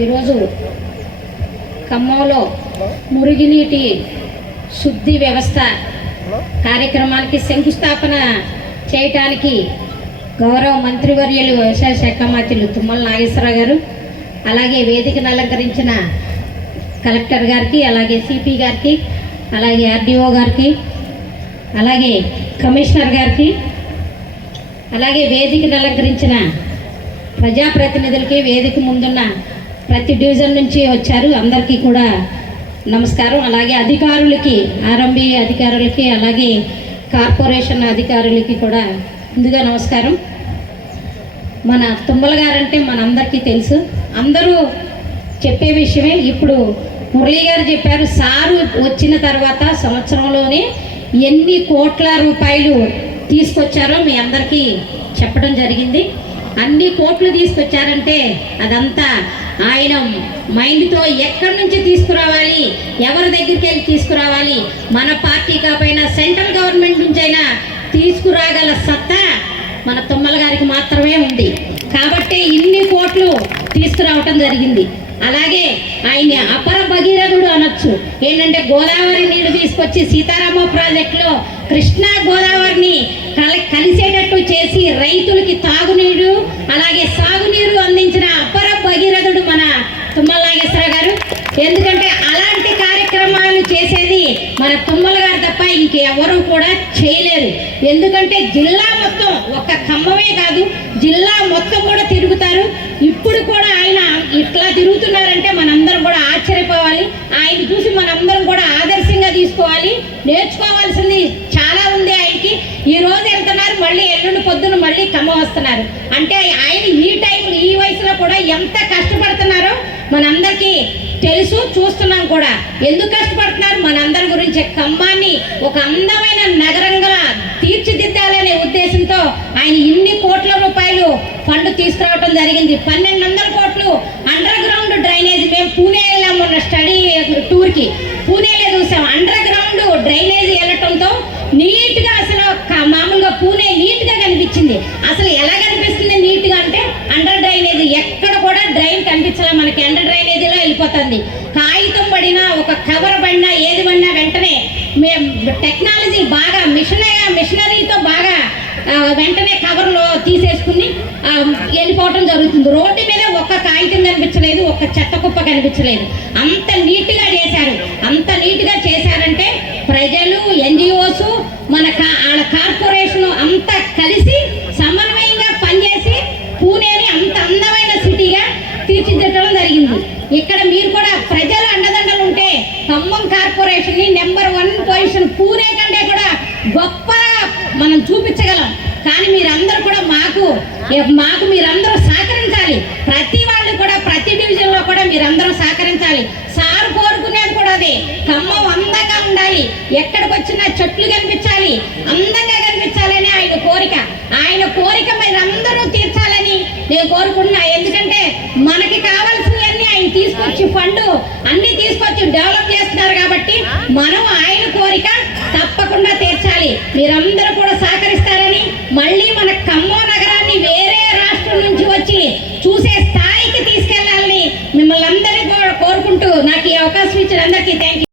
ఈరోజు ఖమ్మంలో మురుగునీటి శుద్ధి వ్యవస్థ కార్యక్రమానికి శంకుస్థాపన చేయటానికి గౌరవ మంత్రివర్యులు వ్యవసాయ శాఖ మంత్రులు తుమ్మల నాగేశ్వరరావు గారు, అలాగే వేదికను అలంకరించిన కలెక్టర్ గారికి, అలాగే సిపి గారికి, అలాగే ఆర్డీఓ గారికి, అలాగే కమిషనర్ గారికి, అలాగే వేదికను అలంకరించిన ప్రజాప్రతినిధులకి, వేదిక ముందున్న ప్రతి డివిజన్ నుంచి వచ్చారు అందరికీ కూడా నమస్కారం. అలాగే అధికారులకి, ఆర్ఎంబి అధికారులకి, అలాగే కార్పొరేషన్ అధికారులకి కూడా ముందుగా నమస్కారం. మన తుమ్మల గారంటే మనందరికీ తెలుసు, అందరూ చెప్పే విషయమే. ఇప్పుడు మురళీ గారు చెప్పారు, సారు వచ్చిన తర్వాత సంవత్సరంలోనే ఎన్ని కోట్ల రూపాయలు తీసుకొచ్చారో మీ అందరికీ చెప్పడం జరిగింది. అన్ని కోట్లు తీసుకొచ్చారంటే అదంతా ఆయన మైండ్తో ఎక్కడి నుంచి తీసుకురావాలి, ఎవరి దగ్గరికి వెళ్ళి తీసుకురావాలి, మన పార్టీ కాకపోయినా సెంట్రల్ గవర్నమెంట్ నుంచి అయినా తీసుకురాగల సత్తా మన తుమ్మల గారికి మాత్రమే ఉంది. కాబట్టి ఇన్ని కోట్లు తీసుకురావటం జరిగింది. అలాగే ఆయన అపర భగీరథుడు అనొచ్చు. ఏంటంటే గోదావరి నీళ్లు తీసుకొచ్చి సీతారామ ప్రాజెక్టులో కృష్ణా గోదావరిని కలిసేటట్టు చేసి రైతులకి తాగునీరు అలాగే సాగునీరు అందించిన అపర భగీరథుడు మన తుమ్మల నాగేశ్వరరావు గారు. ఎందుకంటే అలాంటి కార్యక్రమాలు చేసేది మన తుమ్మల గారు తప్ప ఇంకెవరూ కూడా చేయలేరు. ఎందుకంటే జిల్లా మొత్తం, ఒక్క ఖమ్మమే కాదు జిల్లా మొత్తం కూడా తిరుగుతారు. ఇప్పుడు కూడా ఆయన ఇట్లా తిరుగుతున్నారంటే మనందరం కూడా ఆశ్చర్యపోవాలి. ఆయన చూసి మనందరం కూడా ఆదర్శంగా తీసుకోవాలి. నేర్చుకోవాల్సింది చాలా ఉంది ఆయనకి. ఈ రోజు వెళ్తున్నారు, మళ్ళీ ఎల్లుండి పొద్దున మళ్ళీ ఖమ్మం వస్తున్నారు. అంటే ఆయన ఈ టైంలో ఈ వయసులో కూడా ఎంత కష్టపడుతున్నారో మనందరికీ తెలుసు, చూస్తున్నాం కూడా. ఎందుకు కష్టపడుతున్నారు మనందరి గురించి. ఖమ్మాన్ని ఒక అందమైన నగరంగా తీర్చిదిద్దాలనే ఉద్దేశంతో ఆయన ఇన్ని కోట్ల రూపాయలు ఫండ్ తీసుకురావడం జరిగింది. 1200 కోట్లు అండర్ గ్రౌండ్ డ్రైనేజ్. మేము పూణే వెళ్ళాము మొన్న స్టడీ టూర్కి, పూణేలో చూసాం. అండర్ గ్రౌండ్ డ్రైనేజ్ వెళ్ళటంతో నీట్గా, అసలు మామూలుగా పూణే నీట్గా కనిపించింది. అసలు ఎలా కనిపిస్తుంది నీట్గా అంటే అండర్ డ్రైనేజ్ ఎక్కడ కూడా డ్రైన్ కనిపించాలా మనకి. అండర్ డ్రైనేజీలో వెళ్ళిపోతుంది. కాగితం పడినా, ఒక కవర్ పడినా, ఏది పడినా వెంటనే టెక్నాలజీ బాగా మిషనరీతో బాగా వెంటనే కవర్లో తీసేసుకుని వెళ్ళిపోవటం జరుగుతుంది. రోడ్డు మీద ఒక్క కాగితం కనిపించలేదు, ఒక్క చెత్త కుప్ప కనిపించలేదు. అంత నీట్గా చేశారు. అంత నీట్గా చేశారంటే ప్రజలు, ఎన్జిఓస్, మన వాళ్ళ కార్పొరేషన్ అంతా కలిసి సమన్వయంగా పనిచేసి పూణేని అంత అందమైన సిటీగా తీర్చిదిద్దడం జరిగింది. ఇక్కడ మీరు కూడా ప్రజల అండదండలు ఉంటే ఖమ్మం కార్పొరేషన్ ని నెంబర్ 1 పొజిషన్ పూణే కంటే కూడా గొప్పగా మనం చూపించగలం. కానీ మీరందరూ కూడా మాకు మీరందరూ సహకరించాలి. ప్రతి వాళ్ళు కూడా ప్రతి డివిజన్ లో కూడా మీరందరూ సహకరించాలి. సార్ కోరుకునేది కూడా అదే, ఖమ్మం అందంగా ఉండాలి, ఎక్కడికి వచ్చినా చెట్లు కనిపించాలి, అందంగా కనిపించాలని ఆయన కోరిక. ఆయన కోరిక మీరందరూ తీర్చాలని నేను కోరుకుంటున్నా. ఎందుకంటే మనకి కావాల్సినవన్నీ ఆయన తీసుకొచ్చి ఫండ్ అన్ని తీసుకొచ్చి డెవలప్ చేస్తున్నారు. కాబట్టి మనం ఆయన కోరిక తప్పకుండా తీర్చాలి. మీరందరూ కూడా సహకరిస్తారని, మళ్ళీ మన ఖమ్మం నగరాన్ని వేరే రాష్ట్రం నుంచి వచ్చి చూసే స్థాయికి తీసుకెళ్లాలని మిమ్మల్ని అందరినీ కోరుకుంటూ నాకు ఈ అవకాశం ఇచ్చిన అందరికీ థ్యాంక్ యూ.